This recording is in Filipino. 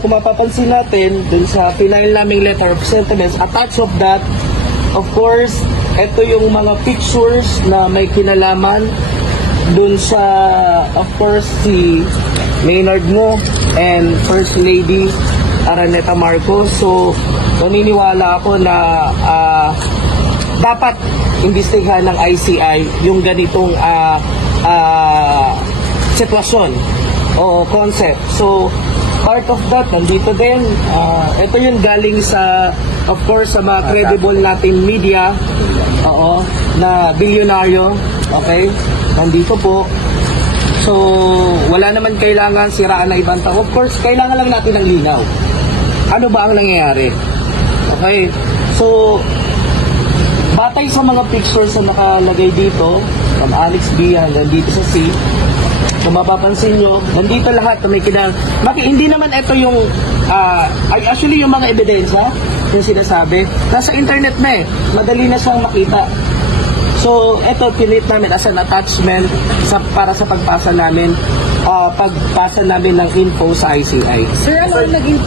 Kung mapapansin natin dun sa final naming letter of sentiments, attached of that, of course, ito yung mga pictures na may kinalaman dun sa, of course, si Maynard Ngo and First Lady Araneta Marcos. So, naniniwala ako na dapat imbestigahan ng ICI yung ganitong sitwasyon o concept. So, part of that, nandito din. Ito yung galing sa, of course, sa mga credible natin media, na bilyonaryo, okay? Nandito po. So, wala naman kailangan siraan na ibang tao. Of course, kailangan lang natin ng linaw. Ano ba ang nangyayari? Okay? So, batay sa mga pictures na nakalagay dito, from Alex B hanggang dito sa C, kung mapapansin nyo, nandito lahat na may hindi naman ito yung, actually yung mga ebidensya, yung sinasabi, nasa internet na madali na siyang makita. So, ito, pinit namin as an attachment para sa pagpasa namin ng info sa ICI. Sir, ano naging